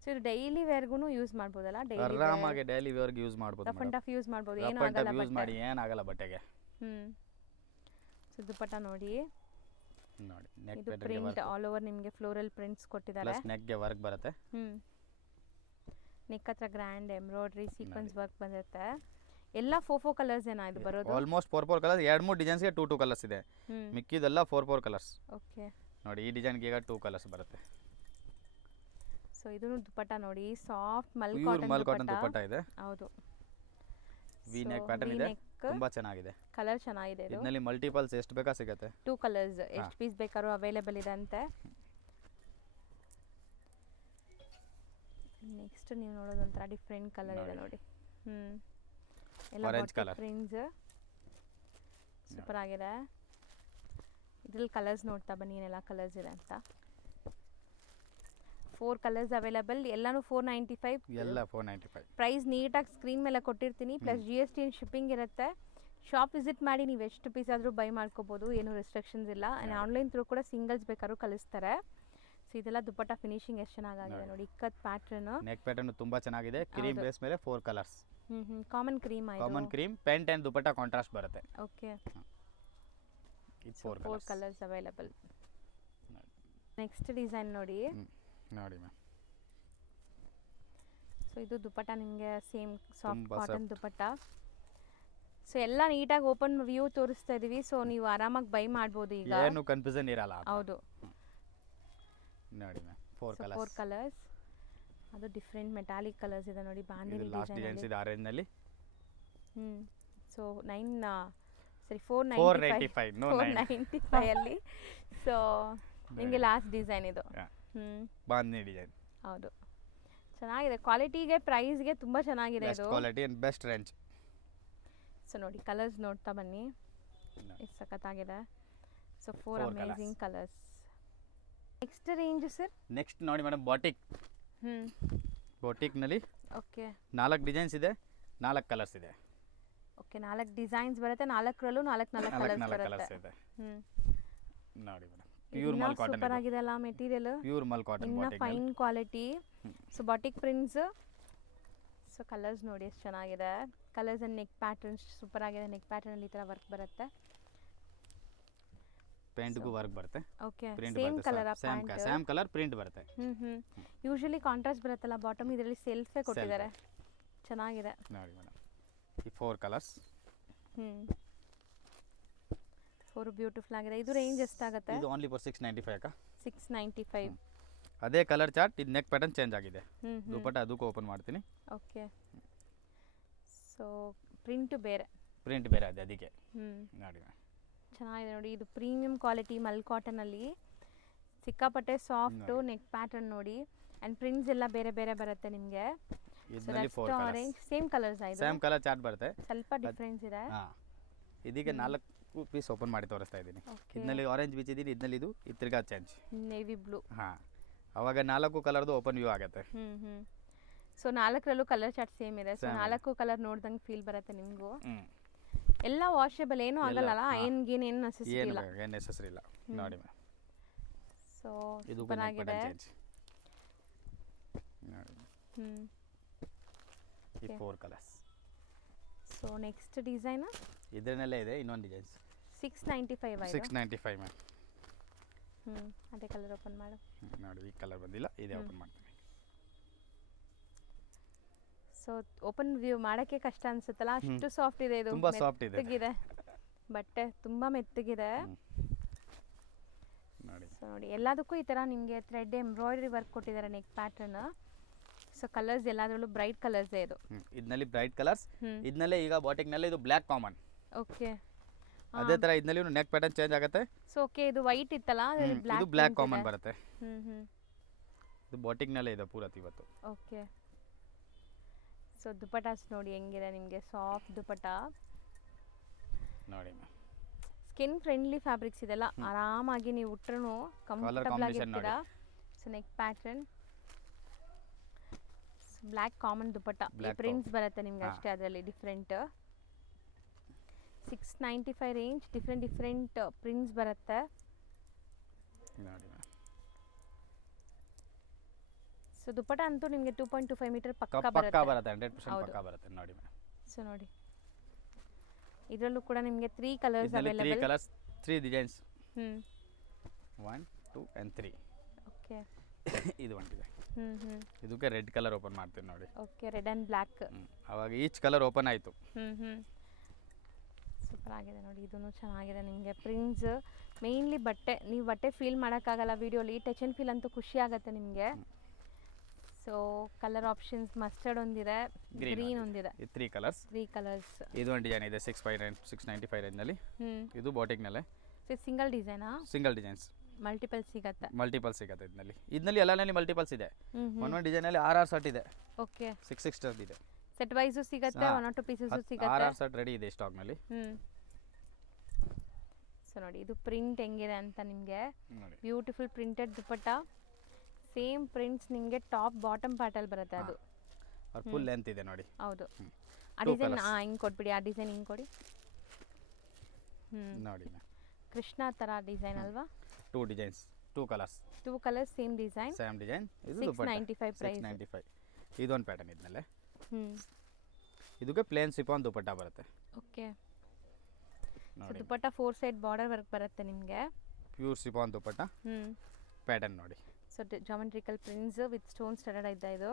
ಸೊ ಇದು ಡೈಲಿ ವೇರ್ಗೂ ಯೂಸ್ ಮಾಡ್ಬೋದಲ್ಲ? ಆರಾಮಾಗಿ ಡೈಲಿ ವೇರ್ಗೆ ಯೂಸ್ ಮಾಡ್ಬೋದು. ರಫ್ ಅಂಡ್ ಟಫ್ ಯೂಸ್ ಮಾಡ್ಬೋದು, ಏನು ಆಗಲ್ಲ. ಯೂಸ್ ಮಾಡಿ ಏನಾಗಲ್ಲ ಬಟ್ಟೆಗೆ. ಸೊ ದುಪ್ಪಟ್ಟ ನೋಡಿ. ನೋಡಿ ನೆಕ್ ಇದು ಪ್ರಿಂಟ್ ಆಲ್ ಓವರ್ ನಿಮಗೆ ಫ್ಲೋರಲ್ ಪ್ರಿಂಟ್ಸ್ ಕೊಟ್ಟಿದ್ದಾರೆ. ಪ್ಲಸ್ ನೆಕ್ ಗೆ ವರ್ಕ್ ಬರುತ್ತೆ. ನೆಕ್ ಹತ್ರ ಗ್ರ್ಯಾಂಡ್ ಎಂಬ್ರಾಯ್ಡರಿ ಸೀಕ್ವೆನ್ಸ್ ವರ್ಕ್ ಬಂದಿರುತ್ತೆ. ಎಲ್ಲ 4 ಕಲರ್ಸ್ ಏನಾ ಇದು ಬರೋದು? Almost 4 colours. 2-3 ಡಿಸೈನ್ಸ್ ಗೆ 2 ಕಲರ್ಸ್ ಇದೆ. ಮಿಕ್ಕಿದೆಲ್ಲ 4 ಕಲರ್ಸ್. ಓಕೆ. ನೋಡಿ ಈ ಡಿಸೈನ್ ಗೆ ಈಗ 2 ಕಲರ್ಸ್ ಬರುತ್ತೆ. ಸೊ ಇದು ದುಪ್ಪಟ್ಟ ನೋಡಿ, ಸಾಫ್ಟ್ ಮಲ್ ಕಾಟನ್ ದುಪ್ಪಟ್ಟ ಇದೆ. ಹೌದು. ವಿ ನೆಕ್ ಪ್ಯಾಟರ್ನ್ ಇದೆ. ತುಂಬಾ ಚೆನ್ನಾಗಿದೆ. ಕಲರ್ ಚೆನ್ನಾಗಿದೆ. ಇದರಲ್ಲಿ ಮಲ್ಟಿಪಲ್ಸ್ ಎಷ್ಟು ಬೇಕಾ ಸಿಗುತ್ತೆ. 2 ಕಲರ್ಸ್ ಎಷ್ಟು ಪೀಸ್ ಬೇಕಾದ್ರೂ ಅವೈಲೇಬಲ್ ಇದೆ ಅಂತೆ. ನೆಕ್ಸ್ಟ್ ನೀವು ನೋಡೋದು ಒಂಥರ ಡಿಫ್ರೆಂಟ್ ಕಲರ್ ಇದೆ ನೋಡಿ. ಎಲ್ಲ ಪ್ರಿಂಟ್ಸ್ ಸೂಪರ್ ಆಗಿದೆ. ಇದ್ರಲ್ಲಿ ಕಲರ್ಸ್ ನೋಡ್ತಾ ಬನ್ನಿ ಏನೆಲ್ಲ ಕಲರ್ಸ್ ಇದೆ ಅಂತ. 4 ಕಲರ್ಸ್ ಅವೈಲೇಬಲ್. ಎಲ್ಲಾನು 495. ಎಲ್ಲ 495. ಪ್ರೈಸ್ ನೀಟಾಗಿ ಸ್ಕ್ರೀನ್ ಮೇಲೆ ಕೊಟ್ಟಿರ್ತೀನಿ. ಪ್ಲಸ್ GST ಶಿಪ್ಪಿಂಗ್ ಇರುತ್ತೆ. ಶಾಪ್ ವಿಸಿಟ್ ಮಾಡಿ ನೀವು ಎಷ್ಟು ಪೀಸ್ ಆದರೂ ಬೈ ಮಾಡ್ಕೋಬೋದು, ಏನು ರೆಸ್ಟ್ರಿಕ್ಷನ್ಸ್ ಇಲ್ಲ. ಆನ್ಲೈನ್ ಥ್ರೂ ಕೂಡ ಸಿಂಗಲ್ಸ್ ಬೇಕಾದ್ರೂ ಕಳಿಸ್ತಾರೆ. ಸೊ ಇದೆಲ್ಲ ದುಪ್ಪಟ್ಟ ಫಿನಿಶಿಂಗ್ ಎಷ್ಟು ಚೆನ್ನಾಗಿದೆ ನೋಡಿ. ಇಕ್ಕತ್ ಪ್ಯಾಟರ್ನ್, ನೆಕ್ ಪ್ಯಾಟರ್ನ್ ತುಂಬಾ ಚೆನ್ನಾಗಿದೆ. ಕ್ರೀಮ್ ಬೇಸ್ ಮೇಲೆ 4 ಕಲರ್ಸ್. ಕಾಮನ್ ಕ್ರೀಮ್ ಆಯ್ತು. Common cream, pant and dupatta contrast ಬರುತ್ತೆ. ಓಕೆ. ಇದು 4 ಕಲರ್ಸ್ ಅವೈಲೇಬಲ್. ನೆಕ್ಸ್ಟ್ ಡಿಸೈನ್ ನೋಡಿ. ನೋಡಿ ಮ್ಯಾಮ್. ಸೊ ಇದು ದುಪ್ಪಟ್ಟ ನಿಮಗೆ ಸೇಮ್ ಸಾಫ್ಟ್ ಕಾಟನ್ ದುಪ್ಪಟ್ಟ. ಸೊ ಎಲ್ಲ ನೀಟಾಗಿ ಓಪನ್ ವ್ಯೂ ತೋರಿಸ್ತಾ ಇದೀವಿ. ಸೊ ನೀವು ಆರಾಮಾಗಿ ಬೈ ಮಾಡ್ಬೋದು. ಈಗ ಏನು ಕನ್ಫ್ಯೂಷನ್ ಇರಲ್ಲ. ಹೌದು. ನೋಡಿ ಮ್ಯಾಮ್ 4 ಕಲರ್ಸ್. ಅದು ಡಿಫರೆಂಟ್ ಮೆಟಾಲಿಕ್ ಕಲರ್ಸ್ ಇದೆ ನೋಡಿ. ಬಾಂದಿನಿ ಲಾಸ್ಟ್ ಡಿಸೈನ್ಸ್ ಇದೆ ಆರೆಂಜ್ ನಲ್ಲಿ. ಸೊ 495 ಅಲ್ಲಿ. ಸೊ ನಿಮಗೆ ಲಾಸ್ಟ್ ಡಿಸೈನ್ ಇದು. ಬಾಂದಿನಿ ಡಿಸೈನ್. ಹೌದು, ಚೆನ್ನಾಗಿದೆ. ಕ್ವಾಲಿಟಿಗೆ ಪ್ರೈಸ್ಗೆ ತುಂಬಾ ಚೆನ್ನಾಗಿದೆ ಇದು. Quality and best range. So ನೋಡಿ ಕಲರ್ಸ್ ನೋಡ್ತಾ ಬನ್ನಿ ಎಷ್ಟು ಸಖತ್ತಾಗಿದೆ. So 4 amazing colours. Next range sir? Next ನೋಡಿ ಮೇಡಮ್ ಬಾಟಿಕ್. ಬಾಟಿಕ್ ನಲ್ಲಿ ಓಕೆ 4 ಡಿಸೈನ್ಸ್ ಇದೆ. 4 ಕಲರ್ಸ್ ಇದೆ. ಓಕೆ 4 ಡಿಸೈನ್ಸ್ ಬರುತ್ತೆ, 4ರಲ್ಲೂ 4 ಕಲರ್ಸ್ ನಾಲ್ಕು ಬರುತ್ತೆ. ಕಲರ್ಸ್ ಇದೆ ಹ್ಞೂ ನೋಡಿ madam. Pure mul cotton, super ಆಗಿದೆ ಅಲ್ಲ ಮೆಟೀರಿಯಲ್, ಪ್ಯೂರ್ ಮಲ್ ಕಾಟನ್ ಇನ್ನ batik fine quality. So batik prints. So colours ನೋಡಿ ಎಷ್ಟು ಚೆನ್ನಾಗಿದೆ. Colours and neck patterns super ಆಗಿದೆ. ನೆಕ್ ಪ್ಯಾಟರ್ನಲ್ಲಿ ಈ ಥರ ವರ್ಕ್ ಬರುತ್ತೆ. ಪ್ಯಾಂಟ್ಗೂ ವರ್ಕ್ ಬರುತ್ತೆ, ಓಕೆ ಪ್ರಿಂಟ್ ಸೇಮ್ ಬರುತ್ತೆ, colour same pant. Colour print ಬರುತ್ತೆ. ಯೂಶಲಿ ಕಾಂಟ್ರಾಸ್ಟ್ ಬರುತ್ತಲ್ಲ ಬಾಟಮ್, ಇದರಲ್ಲಿ ಸೆಲ್ಫೇ ಕೊಟ್ಟಿದ್ದಾರೆ. ಚೆನ್ನಾಗಿದೆ ನೋಡಿ ಮೇಡಮ್. ಈ 4 ಕಲರ್ಸ್. 4 ಬ್ಯೂಟಿಫುಲ್ ಆಗಿದೆ. ಇದು ರೇಂಜ್ ಎಷ್ಟಾಗುತ್ತೆ? ಇದು ಓನ್ಲಿ ಫಾರ್ 695 ಅಕ್ಕ. 695. ಅದೇ ಕಲರ್ ಚಾರ್ಟ್, ಇದು ನೆಕ್ ಪ್ಯಾಟರ್ನ್ ಚೇಂಜ್ ಆಗಿದೆ. ದುಪಟ್ಟ ಅದಕ್ಕೂ ಓಪನ್ ಮಾಡ್ತೀನಿ. ಓಕೆ ಸೊ ಪ್ರಿಂಟ್ ಬೇರೆ, ಪ್ರಿಂಟ್ ಬೇರೆ ಇದೆ ಅದಕ್ಕೆ ನೋಡಿ ಮೇಡಮ್. ಚೆನ್ನಾಗಿದೆ ನೋಡಿ. ಇದು ಪ್ರೀಮಿಯಂ ಕ್ವಾಲಿಟಿ ಮಲ್ ಕಾಟನಲ್ಲಿ ಸಿಕ್ಕಾಪಟ್ಟೆ ಸಾಫ್ಟು. ನೆಕ್ ಪ್ಯಾಟರ್ನ್ ನೋಡಿ ಆ್ಯಂಡ್ ಪ್ರಿಂಟ್ಸ್ ಎಲ್ಲ ಬೇರೆ ಬೇರೆ ಬರುತ್ತೆ ನಿಮಗೆ. ಇದರಲ್ಲಿ 4 ಕಲರ್ಸ್, ಆರೆಂಜ್ ಸೇಮ್ ಕಲರ್ಸ್ ಆಯ್ತು, ಸೇಮ್ ಕಲರ್ ಚಾರ್ಟ್ ಬರುತ್ತೆ. ಸ್ವಲ್ಪ ಡಿಫ್ರೆನ್ಸ್ ಇದೆ. ಹಾಂ, ಇದಕ್ಕೆ 4 ಪೀಸ್ ಓಪನ್ ಮಾಡಿ ತೋರಿಸ್ತಾ ಇದ್ದೀನಿ. Okay. ಇದರಲ್ಲಿ ಆರೆಂಜ್ ಬಿಚ್ಚಿದ್ದೀನಿ, ಇದರಲ್ಲಿ ಇದು ತಿರ್ಗಾ ಚೇಂಜ್. Navy blue. ಹಾಂ, ಅವಾಗ 4 ಕಲರ್ದು ಓಪನ್ ವ್ಯೂ ಆಗುತ್ತೆ. ಸೊ 4ರಲ್ಲೂ ಕಲರ್ ಚಾರ್ಟ್ ಸೇಮ್ ಇದೆ. ಸೊ 4 ಕಲರ್ ನೋಡ್ದಂಗೆ ಫೀಲ್ ಬರುತ್ತೆ ನಿಮಗೂ. ಎಲ್ಲ ವಾಷೇಬಲ್, ಏನೂ ಆಗಲ್ಲ, ಅಯನ್ ಗೀನ್ ಏನು ನೆಸೆಸಿಟಿ ಇಲ್ಲ. ಏನು ನೆಸೆಸರಿ ಇಲ್ಲ ನೋಡಿ ಮೇಡಮ್. ಸೊ ಇದು ಸೂಪರ್ ಆಗಿದೆ. ಚೇಂಜ್ ನೋಡಿ ಈ 4 ಕಲರ್ಸ್. ಸೊ ನೆಕ್ಸ್ಟ್ ಡಿಸೈನ್ ಇದರಲ್ಲೇ ಇದೆ ಇನ್ನೊಂದು ಡಿಸೈನ್ಸ್. 695 ಆಯ್ತು. 695 ಮ್ಯಾಮ್. ಅದೇ ಕಲರ್ ಓಪನ್ ಮಾಡು. ನೋಡಿ ಈ ಕಲರ್ ಬಂದಿಲ್ಲ, ಇದೇ ಓಪನ್ ಮಾಡ್ತೀನಿ. ಸೊ ಓಪನ್ ವ್ಯೂ ಮಾಡೋಕ್ಕೆ ಕಷ್ಟ ಅನ್ಸುತ್ತಲ್ಲ, ಅಷ್ಟು ಸಾಫ್ಟ್ ಇದೆ. ಇದು ತುಂಬಾ ಸಾಫ್ಟ್ ಇದೆ, ಮೆತ್ತಗಿದೆ ಬಟ್ಟೆ, ತುಂಬಾ ಮೆತ್ತಗಿದೆ ನೋಡಿ. ಸೊ ನೋಡಿ ಎಲ್ಲದಕ್ಕೂ ಈ ಥರ ನಿಮಗೆ ಥ್ರೆಡ್ ಎಂಬ್ರಾಯ್ಡ್ರಿ ವರ್ಕ್ ಕೊಟ್ಟಿದ್ದಾರೆ ನೆಕ್ ಪ್ಯಾಟರ್ನ್. ಸೊ ಕಲರ್ಸ್ ಎಲ್ಲದರಲ್ಲೂ ಬ್ರೈಟ್ ಕಲರ್ಸ್ ಇದೆ. ಇದು ಇದರಲ್ಲಿ ಬ್ರೈಟ್ ಕಲರ್ಸ್, ಇದನ್ನಲ್ಲೇ ಈಗ ಬಾಟಿಕ್ನಲ್ಲೇ ಇದು ಬ್ಲ್ಯಾಕ್ ಕಾಮನ್. ಓಕೆ ಅದೇ ತರ ಇದರಲ್ಲಿ ನೆಕ್ ಪ್ಯಾಟರ್ನ್ ಚೇಂಜ್ ಆಗುತ್ತೆ. ಸೊ ಓಕೆ ಇದು ವೈಟ್ ಇತ್ತಲ್ಲ, ಇದು ಬ್ಲ್ಯಾಕ್ ಕಾಮನ್ ಬರುತ್ತೆ. ಹ್ಮ್ ಇದು ಬಾಟಿಕ್ನಲ್ಲೇ ಇದೆ ಪೂರ ಇವತ್ತು. ಓಕೆ ಸೊ ದುಪಟಾಸ್ ನೋಡಿ ಹೆಂಗಿದೆ ನಿಮಗೆ, ಸಾಫ್ಟ್ ದುಪಟ ನೋಡಿ. ಸ್ಕಿನ್ ಫ್ರೆಂಡ್ಲಿ ಫ್ಯಾಬ್ರಿಕ್ಸ್ ಇದೆಲ್ಲ, ಆರಾಮಾಗಿ ನೀವು ಉಟ್ರೂ ಕಂಫರ್ಟಬಲ್ ಆಗಿರ್ತೀರಾ. So neck pattern black common dupatta, prints ಬರುತ್ತೆ ನಿಮ್ಗೆ ಅಷ್ಟೇ, ಅದರಲ್ಲಿ ಡಿಫ್ರೆಂಟ್. 695 ರೇಂಜ್, ಡಿಫ್ರೆಂಟ್ ಪ್ರಿಂಟ್ಸ್ ಬರುತ್ತೆ ನೋಡಿ. ಸೊ ದುಪಟ್ಟ ಅಂತೂ ನಿಮಗೆ 2.25 ಮೀಟರ್ ಪಕ್ಕ ಬರುತ್ತೆ, ಬರುತ್ತೆ 100% ಪಕ್ಕ ಬರುತ್ತೆ ನೋಡಿ ಮೇಡಮ್. ಸೊ ನೋಡಿ ಇದರಲ್ಲೂ ಕೂಡ ನಿಮಗೆ 3 colours available. 3 colours, 3 designs. 1 2 and 3. Okay ಇದು ಒಂದಿದೆ. ಇದಕ್ಕೆ ರೆಡ್ ಕಲರ್ ಓಪನ್ ಮಾಡ್ತೀನಿ ನೋಡಿ. Okay red and black. ಅವಾಗ ಈಚ್ ಕಲರ್ ಓಪನ್ ಆಯಿತು. ಸೂಪರ್ ಆಗಿದೆ ನೋಡಿ. ಇದೂ ಚೆನ್ನಾಗಿದೆ ನಿಮಗೆ ಪ್ರಿಂಟ್ಸ್. ಮೇಯ್ನ್ಲಿ ಬಟ್ಟೆ, ನೀವು ಬಟ್ಟೆ ಫೀಲ್ ಮಾಡೋಕ್ಕಾಗಲ್ಲ ವಿಡಿಯೋಲಿ, ಟಚ್ ಆ್ಯಂಡ್ ಫೀಲ್ ಅಂತೂ ಖುಷಿ ಆಗುತ್ತೆ ನಿಮಗೆ. ಸೊ ಕಲರ್ ಆಪ್ಷನ್ಸ್ ಮಸ್ಟರ್ಡ್ ಒಂದಿದೆ, ಗ್ರೀನ್ ಒಂದಿದೆ. 3 ಕಲರ್ಸ್. ಇದು ಒಂದು ಡಿಸೈನ್ ಇದೆ 695 ರೇಂಜ್ನಲ್ಲಿ. ಇದು ಬಾಟಿಕ್ನಲ್ಲೇ ಸಿಂಗಲ್ ಡಿಸೈನಾ? Single designs. ಮಲ್ಟಿಪಲ್ ಸಿಗುತ್ತೆ ಇದರಲ್ಲಿ ಎಲ್ಲಾನಲ್ಲಿ ಮಲ್ಟಿಪಲ್ಸ್ ಇದೆ. ಒಂದೊಂದು ಡಿಸೈನಲ್ಲಿ 6 ಸೆಟ್ ಇದೆ. ಓಕೆ 6 ಸೆಟ್ ಇದೆ. ಸೆಟ್ ವೈಸು ಸಿಗುತ್ತೆ, 1 or 2 ಪೀಸಸ್ ಸಿಗುತ್ತೆ. 6 ಸೆಟ್ ರೆಡಿ ಇದೆ ಸ್ಟಾಕ್ನಲ್ಲಿ. ಸೊ ನೋಡಿ ಇದು ಪ್ರಿಂಟ್ ಹೆಂಗಿದೆ ಅಂತ ನಿಮಗೆ, beautiful printed dupatta. Same prints ನಿಮಗೆ ಟಾಪ್ ಬಾಟಮ್ ಪಾರ್ಟಲ್ಲಿ ಬರುತ್ತೆ. ಅದು ಫುಲ್ ಲೆಂತ್ ಇದೆ ನೋಡಿ. ಹೌದು. ಆ ಡಿಸೈನ್ ಹಿಂಗೆ ಕೊಟ್ಬಿಡಿ, ಆ ಡಿಸೈನ್ ಹಿಂಗೆ ಕೊಡಿ ನೋಡಿ. ಕೃಷ್ಣ ಥರ ಡಿಸೈನ್ ಅಲ್ವಾ? 2 ಡಿಸೈನ್ಸ್, 2 ಕಲರ್ಸ್, ಸೇಮ್ ಡಿಸೈನ್. ಇದು 695 ಪ್ರೈಸ್. 695. ಇದೊಂದು ಪ್ಯಾಟರ್ನ್ ಇದನ್ನಲ್ಲೇ. ಇದಕ್ಕೆ ಪ್ಲೇನ್ ಸಿಫಾನ್ ದುಪಟ್ಟ ಬರುತ್ತೆ. ಓಕೆ ನೋಡಿ ದುಪಟ್ಟ 4 ಸೈಡ್ ಬಾರ್ಡರ್ ವರ್ಕ್ ಬರುತ್ತೆ ನಿಮಗೆ. Pure chiffon dupatta. ಪ್ಯಾಟರ್ನ್ ನೋಡಿ. So geometrical prints with stone studded ಇದೆ ಇದು.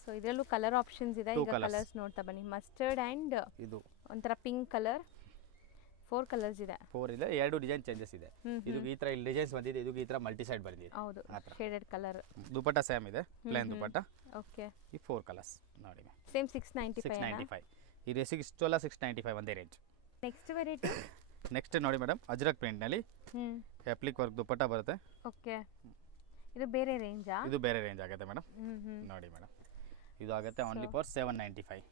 ಸೊ ಇದರಲ್ಲೂ ಕಲರ್ ಆಪ್ಷನ್ಸ್ ಇದೆ. ಈಗ ಕಲರ್ಸ್ ನೋಡ್ತಾ ಬನ್ನಿ. ಮಸ್ಟರ್ಡ್ ಆ್ಯಂಡ್ ಇದು ಒಂಥರ ಪಿಂಕ್ ಕಲರ್. 4 ಕಲರ್ಸ್ ಇದೆ. 4 ಇದೆ, 2 ಡಿಸೈನ್ ಚೇಂಜಸ್ ಇದೆ. ಇದು ಈ ತರ ಇಲ್ಲಿ ಡಿಸೈನ್ಸ್ ಬಂದಿದೆ, ಇದು ಈ ತರ ಮಲ್ಟಿ ಸೈಡ್ ಬಂದಿದೆ. ಹೌದು, ಶೇಡೆಡ್ ಕಲರ್. ದುಪಟ್ಟ ಸೇಮ್ ಇದೆ, ಪ್ಲೇನ್ ದುಪಟ್ಟ. ಓಕೆ ಈ 4 ಕಲರ್ಸ್ ನೋಡಿ. ಸೇಮ್ 695. ಈ ರೇಸಿಗೆ ಇಷ್ಟೆಲ್ಲ 695 ಒಂದೇ ರೇಂಜ್. Next variety. ನೆಕ್ಸ್ಟ್ ನೋಡಿ ಮೇಡಮ್, ಅಜ್ರಕ್ ಪ್ರಿಂಟ್ನಲ್ಲಿ ಅಪ್ಲಿಕ್ ವರ್ಕ್ ದುಪಟ್ಟ ಬರುತ್ತೆ. ಓಕೆ ಇದು ಬೇರೆ ರೇಂಜಾ? ಇದು ಬೇರೆ ರೇಂಜ್ ಆಗುತ್ತೆ ಮೇಡಮ್. ನೋಡಿ ಮೇಡಮ್, ಇದು ಆಗುತ್ತೆ only for 795.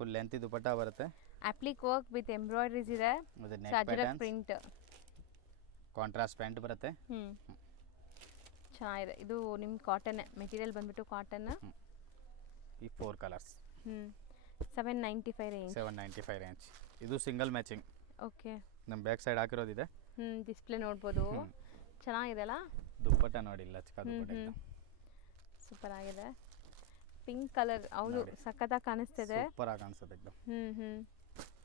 Full length dupatta ಬರುತ್ತೆ. ಅಪ್ಲಿಕ್ ವರ್ಕ್ ವಿತ್ ಎಂಬ್ರಾಯ್ಡರೀಸ್ ಇದೆ. ಅಜ್ರಕ್ ಪ್ರಿಂಟ್. ಕಾಂಟ್ರಾಸ್ಟ್ ಪ್ಯಾಂಟ್ ಬರುತ್ತೆ. ಚೆನ್ನಾಗಿದೆ. ಇದು ನಿಮ್ಮ ಕಾಟನ್ ಮೆಟೀರಿಯಲ್ ಬಂದ್ಬಿಟ್ಟು ಕಾಟನ್. ಈ 4 ಕಲರ್ಸ್. 795 ರೇಂಜ್. 795 ರೇಂಜ್. ಇದು ಸಿಂಗಲ್ ಮ್ಯಾಚಿಂಗ್. ಓಕೆ. ನಮ್ಮ ಬ್ಯಾಕ್ ಸೈಡ್ ಹಾಕಿರೋದಿದೆ. ಡಿಸ್ಪ್ಲೇ ನೋಡ್ಬೋದು. ಚೆನ್ನಾಗಿದೆ ಅಲ್ಲ. ದುಪ್ಪಟ್ಟ ನೋಡಿ ಲಚ್ಕ ದುಪ್ಪಟ್ಟ ಇದು. ಸೂಪರ್ ಆಗಿದೆ. ಪಿಂಕ್ ಕಲರ್ ಹೌದು ಸಖತ್ತಾಗಿ ಕಾಣಿಸ್ತಿದೆ. ಸೂಪರ್ ಆಗಿ ಕಾಣಿಸುತ್ತೆ एकदम.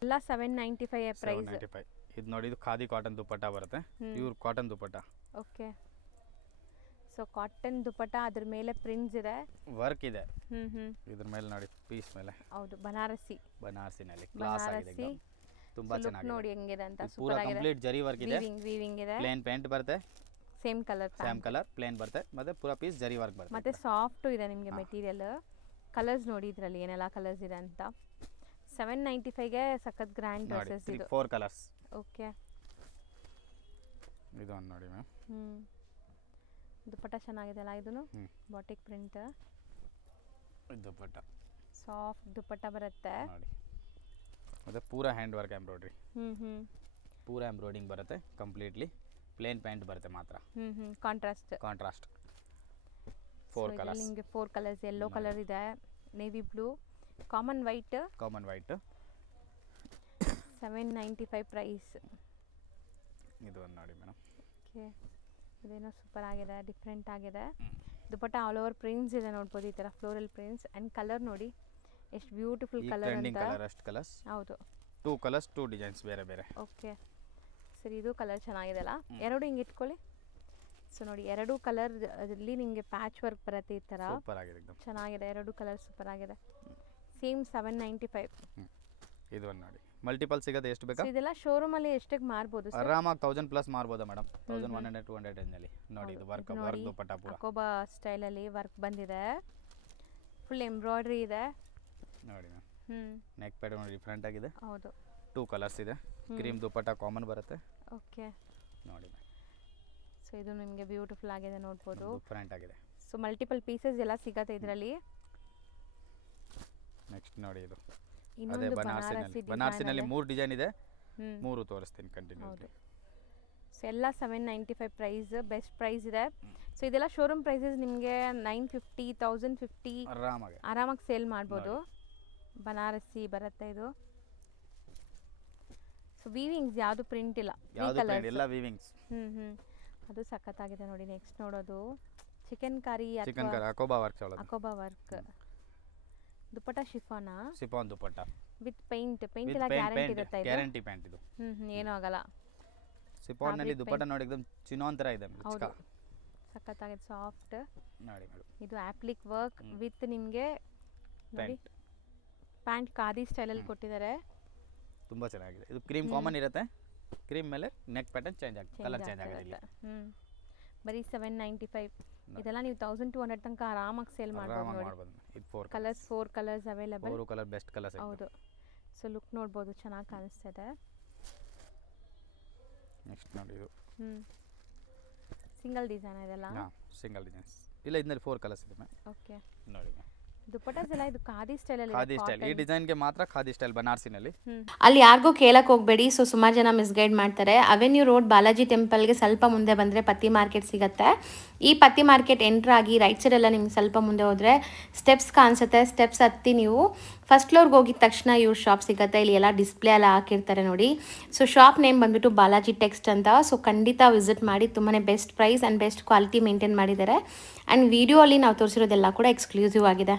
ಎಲ್ಲ 795 ಪ್ರೈಸ್. 795. ಇದು ನೋಡಿ ಇದು ಖಾದಿ ಕಾಟನ್ ದುಪ್ಪಟ್ಟ ಬರುತ್ತೆ. ಪ್ಯೂರ್ ಕಾಟನ್ ದುಪ್ಪಟ್ಟ. ಓಕೆ. ಸೊ ಕಾಟನ್ ದುಪ್ಪಟ್ಟ ಅದ್ರ ಮೇಲೆ ಪ್ರಿಂಟ್ಸ್ ಇದೆ. ವರ್ಕ್ ಇದೆ. ಇದ್ರ ಮೇಲೆ ನೋಡಿ ಪೀಸ್ ಮೇಲೆ. ಹೌದು ಬನಾರಸಿನಲ್ಲಿ ಕ್ಲಾಸ್ ಆಗಿದೆ एकदम. ತುಂಬಾ ಚೆನ್ನಾಗಿದೆ. ನೋಡಿ ಹೆಂಗಿದೆ ಅಂತ ಪೂರಾ ಸೂಪರ್ ಆಗಿದೆ. ಕಂಪ್ಲೀಟ್ ಜರಿ ವರ್ಕ್ ಇದೆ. ವೀವಿಂಗ್ ಇದೆ. ಪ್ಲೇನ್ ಪ್ಯಾಂಟ್ ಬರುತ್ತೆ. ಸೇಮ್ ಕಲರ್ ಪ್ಲೇನ್ ಬರುತ್ತೆ ಮತ್ತೆ ಪೂರಾ ಪೀಸ್ ಜರಿ ವರ್ಕ್ ಬರುತ್ತೆ. ಮತ್ತೆ ಸಾಫ್ಟ್ ಇದೆ ನಿಮಗೆ ಮೆಟೀರಿಯಲ್. ಕಲರ್ಸ್ ನೋಡಿ ಇದರಲ್ಲಿ ಏನೆಲ್ಲ ಕಲರ್ಸ್ ಇದೆ ಅಂತ. 795 ಗೆ ಸಖತ್ ಗ್ರ್ಯಾಂಡ್ ಡ್ರೆಸ್ಸಸ್ ಇದು. 4 ಕಲರ್ಸ್. ಓಕೆ. ಇದು ಒಂದು ನೋಡಿ ಮ್ಯಾಮ್. ದುಪ್ಪಟ್ಟ ಚೆನ್ನಾಗಿದೆ ಅಲ್ಲ ಇದನ್ನು. Batik print. Dupatta soft dupatta ಬರುತ್ತೆ ನೋಡಿ. ಮತ್ತೆ ಪೂರಾ ಹ್ಯಾಂಡ್ ವರ್ಕ್ ಎಂಬ್ರಾಯ್ಡ್ರಿ. ಪೂರಾ ಎಂಬ್ರಾಯ್ಡಿಂಗ್ ಬರುತ್ತೆ ಕಂಪ್ಲೀಟ್ಲಿ. ಪ್ಲೇನ್ ಪ್ಯಾಂಟ್ ಬರುತ್ತೆ ಮಾತ್ರ. Contrast 4 colours. ನಿಮಗೆ 4 ಕಲರ್ಸ್. ಯೆಲ್ಲೋ ಕಲರ್ ಇದೆ, navy blue, common white. 795 price. ಇದು ಒಂದು ನೋಡಿ ಮೇಡಮ್. ಓಕೆ. ಇದೇನೋ ಸೂಪರ್ ಆಗಿದೆ, ಡಿಫ್ರೆಂಟ್ ಆಗಿದೆ. ದುಪ್ಪಟ್ಟ ಆಲ್ ಓವರ್ ಪ್ರಿಂಟ್ಸ್ ಇದೆ ನೋಡ್ಬೋದು, ಈ ಥರ ಫ್ಲೋರಲ್ ಪ್ರಿಂಟ್ಸ್. ಆ್ಯಂಡ್ ಕಲರ್ ನೋಡಿ ಎಷ್ಟು ಬ್ಯೂಟಿಫುಲ್ ಕಲರ್ ಅಂತ. ಕಲರ್ ಅಷ್ಟು ಕಲರ್ಸ್. ಹೌದು 2 ಕಲರ್ಸ್ 2 ಡಿಸೈನ್ಸ್ ಬೇರೆ. ಓಕೆ. ಸರಿ ಇದು ಕಲರ್ ಚೆನ್ನಾಗಿದೆ ಅಲ್ಲ. ಎರಡು ಹಿಂಗೆ ಇಟ್ಕೊಳ್ಳಿ. ಸೊ ನೋಡಿ ಎರಡು ಕಲರ್ ಅಲ್ಲಿ ನಿಮಗೆ ಪ್ಯಾಚ್ ವರ್ಕ್ ಬರುತ್ತೆ ಈ ಥರ. ಸೂಪರ್ ಆಗಿದೆ एकदम. ಚೆನ್ನಾಗಿದೆ. ಎರಡು ಕಲರ್ ಸೂಪರ್ ಆಗಿದೆ. ಸೇಮ್ 795. ಇದು ಒಂದು ನೋಡಿ. ಮಲ್ಟಿಪಲ್ ಸಿಗುತ್ತೆ ಎಷ್ಟು ಬೇಕಾ. ಇದೆಲ್ಲ ಶೋರೂಮ್ ಅಲ್ಲಿ ಎಷ್ಟಕ್ಕೆ ಮಾರಬಹುದು ಸರ್? ಆರಾಮಾಗಿ 1000 ಪ್ಲಸ್ ಮಾರಬಹುದು ಮೇಡಮ್. 1100 200 ರೇಂಜ್ ಅಲ್ಲಿ ನೋಡಿ. ಇದು ವರ್ಕ್ ದುಪ್ಪಟ್ಟ ಪೂರಾ ಅಕೋಬಾ ಸ್ಟೈಲ್ ಅಲ್ಲಿ ವರ್ಕ್ ಬಂದಿದೆ. ಫುಲ್ ಎಂಬ್ರಾಯ್ಡರಿ ಇದೆ ನೋಡಿ ಮ್ಯಾಮ್. ನೆಕ್ ಪ್ಯಾಟರ್ನ್ ನೋಡಿ ಡಿಫರೆಂಟ್ ಆಗಿದೆ. ಹೌದು 2 ಕಲರ್ಸ್ ಇದೆ. ಕ್ರೀಮ್ ದುಪ್ಪಟ್ಟ ಕಾಮನ್ ಬರುತ್ತೆ. ಓಕೆ ನೋಡಿ. ಸೊ ಇದು ನಿಮಗೆ ಬ್ಯೂಟಿಫುಲ್ ಆಗಿದೆ ನೋಡ್ಬೋದು. ಡಿಫರೆಂಟ್ ಆಗಿದೆ. ಸೊ ಮಲ್ಟಿಪಲ್ ಪೀಸಸ್ ಎಲ್ಲ ಸಿಗುತ್ತೆ ಇದರಲ್ಲಿ. ನೆಕ್ಸ್ಟ್ ನೋಡಿ ಇದು ಅದೇ ಇನ್ನೊಂದು ಬನಾರಸಿನಲ್ಲಿ 3 ಡಿಸೈನ್ ಇದೆ. 3 ತೋರಿಸ್ತೀನಿ ಕಂಟಿನ್ಯೂಸ್ಲಿ. ಸೊ ಎಲ್ಲ 795 ಪ್ರೈಸ್. ಬೆಸ್ಟ್ ಪ್ರೈಸ್ ಇದೆ. ಸೊ ಇದೆಲ್ಲ ಶೋರೂಮ್ ಪ್ರೈಸಸ್ ನಿಮಗೆ 950 1050 ಆರಾಮಾಗಿ ಸೇಲ್ ಮಾಡ್ಬೋದು. ಬನಾರಸಿ ಬರುತ್ತೆ ಇದು. ಸೊ ವೀವಿಂಗ್ಸ್ ಯಾವುದು ಪ್ರಿಂಟ್ ಇಲ್ಲ, ಎಲ್ಲ ವೀವಿಂಗ್ಸ್. ಅದು ಸಖತ್ತಾಗಿದೆ ನೋಡಿ. ನೆಕ್ಸ್ಟ್ ನೋಡೋದು ಚಿಕನ್ ಕರಿ ಅಕೋಬಾ work. Dupatta chiffon dupatta with paint ಎಲ್ಲ ಗ್ಯಾರಂಟಿ ಇರುತ್ತೆ ಇದು. ಗ್ಯಾರಂಟಿ ಪ್ಯಾಂಟ್ ಇದು. ಏನೂ ಆಗಲ್ಲ. ಶಿಫಾನ್ ನಲ್ಲಿ ದುಪ್ಪಟ್ಟ ನೋಡಿ एकदम ಚಿನಾನ್ ತರ ಇದೆ. ಹೌದು ಸಖತ್ತಾಗಿದೆ ಸಾಫ್ಟ್ ನೋಡಿ ಮೇಡಂ. ಇದು ಆಪ್ಲಿಕ್ ವರ್ಕ್ ವಿತ್ ನಿಮಗೆ ನೋಡಿ ಪ್ಯಾಂಟ್ ಖಾದಿ ಸ್ಟೈಲ್ ಅಲ್ಲಿ ಕೊಟ್ಟಿದ್ದಾರೆ. ತುಂಬಾ ಚೆನ್ನಾಗಿದೆ. ಇದು ಕ್ರೀಮ್ ಕಾಮನ್ ಇರುತ್ತೆ. ಕ್ರೀಮ್ ಮೇಲೆ ನೆಕ್ ಪ್ಯಾಟರ್ನ್ ಚೇಂಜ್ ಆಗುತ್ತೆ, ಕಲರ್ ಚೇಂಜ್ ಆಗೋದಿಲ್ಲ. ಬರೀ 795. ಇದೆಲ್ಲ ನೀವು 1200 ತನಕ ಆರಾಮಾಗಿ ಸೇಲ್ ಮಾಡ್ಬೋದು ನೋಡಿ. ಇದು 4 colours available. 4 colour best colours. ಹೌದು. ಸೊ ಲುಕ್ ನೋಡ್ಬೋದು ಚೆನ್ನಾಗಿ ಕಾಣಿಸ್ತಿದೆ. ನೆಕ್ಸ್ಟ್ ನೋಡಿ ಇದು ಸಿಂಗಲ್ ಡಿಸೈನ್ ಇದೆಲ್ಲ. ಸಿಂಗಲ್ ಡಿಸೈನ್ಸ್ ಇಲ್ಲ, ಇದರಲ್ಲಿ 4 ಕಲರ್ಸ್ ಇದೆ ಮ್ಯಾಮ್. ಓಕೆ ನೋಡಿ ದುಪ್ಪಟ್ಟಾಸ್ ಎಲ್ಲ ಇದು ಖಾದಿ ಸ್ಟೈಲ್ ಅಲ್ಲಿ. ಖಾದಿ ಸ್ಟೈಲ್ ಈ ಡಿಸೈನ್ ಗೆ ಮಾತ್ರ ಖಾದಿ ಸ್ಟೈಲ್ ಬನಾರಸಿನಲ್ಲಿ. ಅಲ್ಲಿ ಯಾರಿಗೂ ಕೇಳಕ್ ಹೋಗಬೇಡಿ. ಸೊ ಸುಮಾರು ಜನ ಮಿಸ್ಗೈಡ್ ಮಾಡ್ತಾರೆ. ಅವೆನ್ಯೂ ರೋಡ್ ಬಾಲಾಜಿ ಟೆಂಪಲ್ಗೆ ಸ್ವಲ್ಪ ಮುಂದೆ ಬಂದರೆ ಪತ್ತಿ ಮಾರ್ಕೆಟ್ ಸಿಗುತ್ತೆ. ಈ ಪತ್ತಿ ಮಾರ್ಕೆಟ್ ಎಂಟ್ರ್ ಆಗಿ ರೈಟ್ ಸೈಡ್ ಎಲ್ಲ ನಿಮ್ಗೆ ಸ್ವಲ್ಪ ಮುಂದೆ ಹೋದರೆ ಸ್ಟೆಪ್ಸ್ ಕಾಣಿಸುತ್ತೆ. ಸ್ಟೆಪ್ಸ್ ಹತ್ತಿ ನೀವು ಫಸ್ಟ್ ಫ್ಲೋರ್ಗೆ ಹೋಗಿದ ತಕ್ಷಣ ಇವ್ರ ಶಾಪ್ ಸಿಗುತ್ತೆ. ಇಲ್ಲಿ ಎಲ್ಲ ಡಿಸ್ಪ್ಲೇ ಎಲ್ಲ ಹಾಕಿರ್ತಾರೆ ನೋಡಿ. ಸೊ ಶಾಪ್ ನೇಮ್ ಬಂದ್ಬಿಟ್ಟು ಬಾಲಾಜಿ ಟೆಕ್ಸ್ಟ್ ಅಂತ. ಸೊ ಖಂಡಿತ ವಿಸಿಟ್ ಮಾಡಿ. ತುಂಬಾ best price and best quality maintain ಮಾಡಿದ್ದಾರೆ. ಆ್ಯಂಡ್ ವಿಡಿಯೋ ಅಲ್ಲಿ ನಾವು ತೋರಿಸಿರೋದೆಲ್ಲ ಕೂಡ ಎಕ್ಸ್ಕ್ಲೂಸಿವ್ ಆಗಿದೆ.